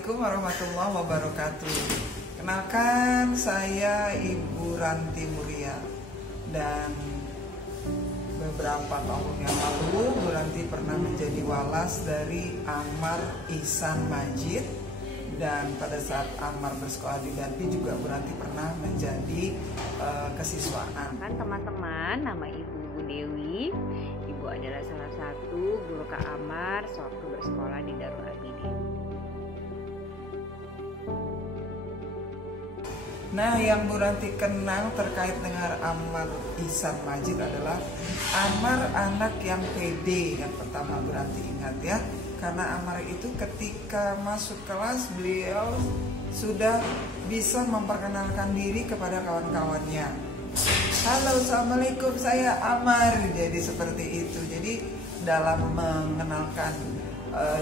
Assalamualaikum warahmatullahi wabarakatuh. Kenalkan, saya Ibu Ranti Muria. Dan beberapa tahun yang lalu Bu Ranti pernah menjadi walas dari Ammar Ihsan Majid. Dan pada saat Ammar bersekolah di Darbi juga Bu Ranti pernah menjadi kesiswaan. Teman-teman, nama Ibu Bu Dewi. Ibu adalah salah satu guru Kak Ammar sewaktu bersekolah di Darul Abidin. Nah, yang Bu Ranti kenal terkait dengan Ammar Ihsan Majid adalah Ammar anak yang pede. Yang pertama Bu Ranti ingat ya, karena Ammar itu ketika masuk kelas beliau sudah bisa memperkenalkan diri kepada kawan-kawannya. Halo, assalamualaikum, saya Ammar. Jadi seperti itu. Jadi dalam mengenalkan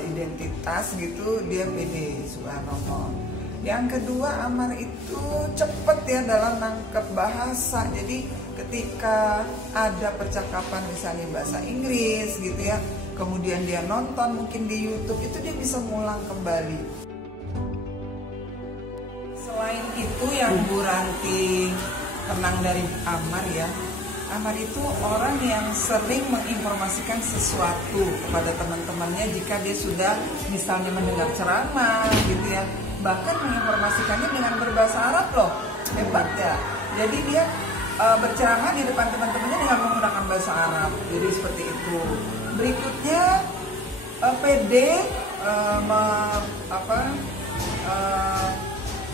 identitas gitu dia pede, subhanallah. Yang kedua, Ammar itu cepet ya dalam nangkep bahasa. Jadi ketika ada percakapan misalnya bahasa Inggris gitu ya, kemudian dia nonton mungkin di YouTube, itu dia bisa ngulang kembali. Selain itu yang Bu Ranti kenang dari Ammar ya, Ammar itu orang yang sering menginformasikan sesuatu kepada teman-temannya jika dia sudah misalnya mendengar ceramah gitu ya. Bahkan menginformasikannya dengan berbahasa Arab loh, hebat ya. Jadi dia berceramah di depan teman-temannya dengan menggunakan bahasa Arab. Jadi seperti itu. Berikutnya PD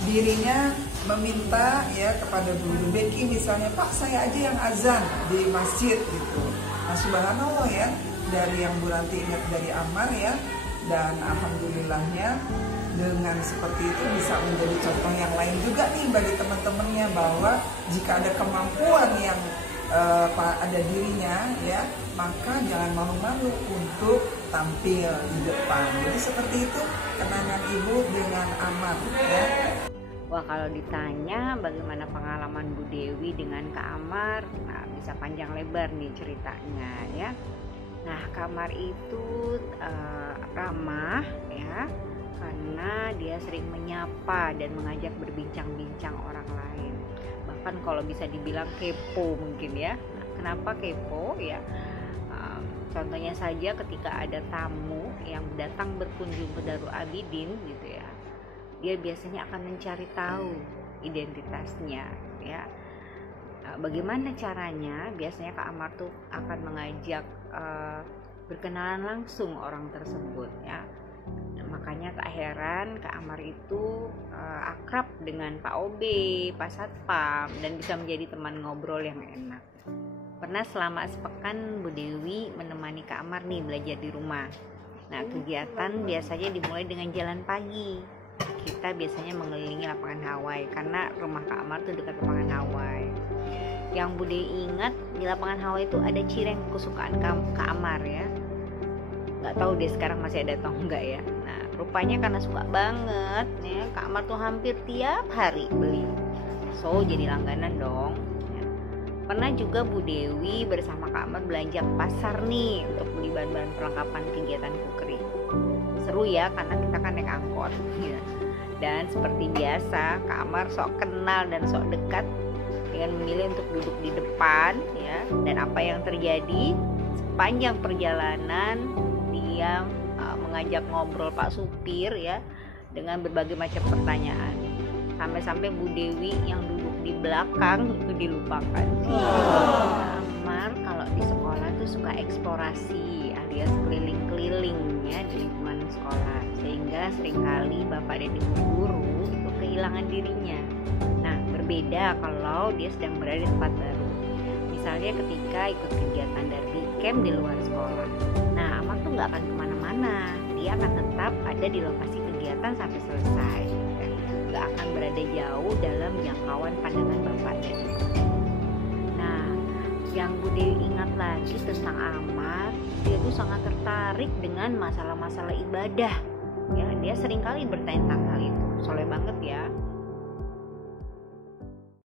dirinya meminta ya kepada guru Beki misalnya, Pak saya aja yang azan di masjid gitu. Nah subhanallah ya, dari yang Bu Ranti ingat dari Ammar ya, dan alhamdulillahnya dengan seperti itu bisa menjadi contoh yang lain juga nih bagi teman-temannya, bahwa jika ada kemampuan yang ada dirinya ya, maka jangan malu-malu untuk tampil di depan. Jadi seperti itu kenangan Ibu dengan Ammar ya. Wah, kalau ditanya bagaimana pengalaman Bu Dewi dengan Kak Ammar, nah bisa panjang lebar nih ceritanya ya. Nah, Kak Ammar itu ramah ya, karena dia sering menyapa dan mengajak berbincang-bincang orang lain. Bahkan kalau bisa dibilang kepo mungkin ya. Nah, kenapa kepo ya? Contohnya saja ketika ada tamu yang datang berkunjung ke Darul Abidin gitu ya, dia biasanya akan mencari tahu identitasnya ya. Bagaimana caranya? Biasanya Kak Ammar tuh akan mengajak berkenalan langsung orang tersebut ya. Nah, makanya tak heran Kak Ammar itu akrab dengan Pak OB, Pak Satpam, dan bisa menjadi teman ngobrol yang enak. Pernah selama sepekan Bu Dewi menemani Kak Ammar nih belajar di rumah. Nah, kegiatan biasanya dimulai dengan jalan pagi. Kita biasanya mengelilingi lapangan Hawaii karena rumah Kak Ammar tuh dekat lapangan Hawaii. Yang Bu Dewi ingat, di lapangan Hawaii itu ada cireng kesukaan Kak Ammar ya. Nggak tahu deh sekarang masih ada atau enggak ya. Nah, rupanya karena suka banget ya, Kak Ammar tuh hampir tiap hari beli. So, jadi langganan dong. Pernah juga Bu Dewi bersama Kak Ammar belanja ke pasar nih untuk beli bahan-bahan perlengkapan kegiatan kukri. Seru ya, karena kita kan naik angkot ya. Dan seperti biasa Kak Ammar sok kenal dan sok dekat dengan memilih untuk duduk di depan ya. Dan apa yang terjadi sepanjang perjalanan, dia mengajak ngobrol Pak Supir ya dengan berbagai macam pertanyaan. Sampai-sampai Bu Dewi yang duduk di belakang itu dilupakan. Ammar kalau di sekolah tuh suka eksplorasi alias keliling-keliling ya di lingkungan sekolah, sehingga seringkali bapak dan ibu guru itu kehilangan dirinya. Nah, berbeda kalau dia sedang berada di tempat baru, misalnya ketika ikut kegiatan Darbi Camp di luar sekolah. Nah, Ammar tuh nggak akan kemana-mana, dia akan tetap ada di lokasi kegiatan sampai selesai, nggak akan berada jauh dalam jangkauan pandangan bapak dan ibu. Nah, yang Bu Dewi ingat lagi tentang Ammar, dia tuh sangat tertarik dengan masalah-masalah ibadah ya. Dia seringkali bertanya tentang hal itu, soleh banget ya.